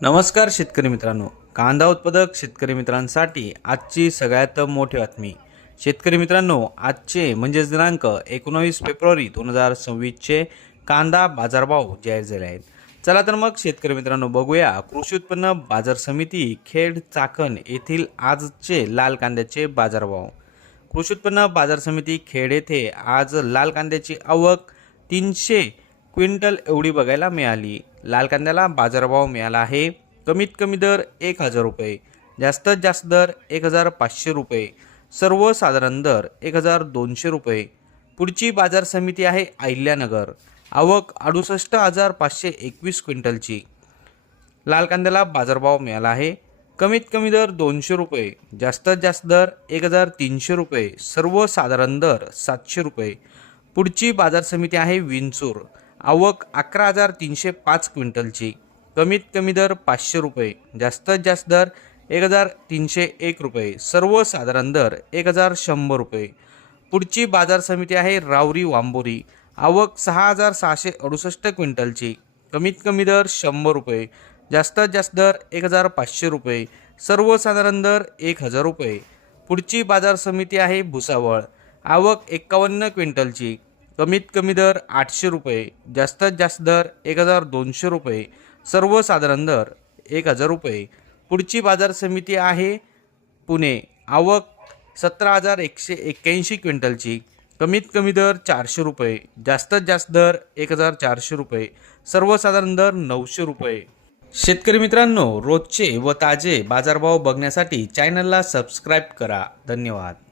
नमस्कार शेतकरी मित्रांनो, कांदा उत्पादक शेतकरी मित्रांसाठी आजची सगळ्यात मोठी बातमी. शेतकरी मित्रांनो, आजचे म्हणजेच दिनांक 19 फेब्रुवारी 2026चे कांदा बाजारभाव जाहीर झाले आहेत. चला तर मग शेतकरी मित्रांनो बघूया कृषी उत्पन्न बाजार समिती खेड चाकण येथील आजचे लाल कांद्याचे बाजारभाव. कृषी उत्पन्न बाजार समिती खेड येथे आज लाल कांद्याची आवक 300 क्विंटल एवढी बघायला मिळाली. लाल कांद्याला बाजारभाव मिळाला आहे. कमीत कमी दर 1000 रुपये, जास्तीत जास्त दर 1500 रुपये, सर्वसाधारण दर 1200 रुपये. पुढची बाजार समिती आहे अहिल्यानगर. आवक 68,521 क्विंटलची. लाल कांद्याला बाजारभाव मिळाला आहे. कमीत कमी दर 200 रुपये, जास्तीत जास्त दर 1300 रुपये, सर्वसाधारण दर 700 रुपये. पुढची बाजार समिती आहे विंचूर. आवक 11,305 क्विंटलची. कमीत कमी दर 500 रुपये, जास्तीत जास्त दर 1301 रुपये, सर्वसाधारण दर 1100 रुपये. पुढची बाजार समिती आहे रावरी वांबोरी. आवक 6,668 क्विंटलची. कमीत कमी दर 100 रुपये, जास्तीत जास्त दर 1500 रुपये, सर्वसाधारण दर 1000 रुपये. पुढची बाजार समिती आहे भुसावळ. आवक 51 क्विंटलची. कमीत कमी दर 800 रुपये, जास्तीत जास्त दर 1200 रुपये, सर्वसाधारण दर 1000 रुपये. पुढची बाजार समिती आहे पुणे. आवक 17,181 क्विंटलची. कमीत कमी दर 400 रुपये, जास्तीत जास्त दर 1400 रुपये, सर्वसाधारण दर 900 रुपये. शेतकरी मित्रांनो, रोजचे व ताजे बाजारभाव बघण्यासाठी चॅनलला सबस्क्राईब करा. धन्यवाद.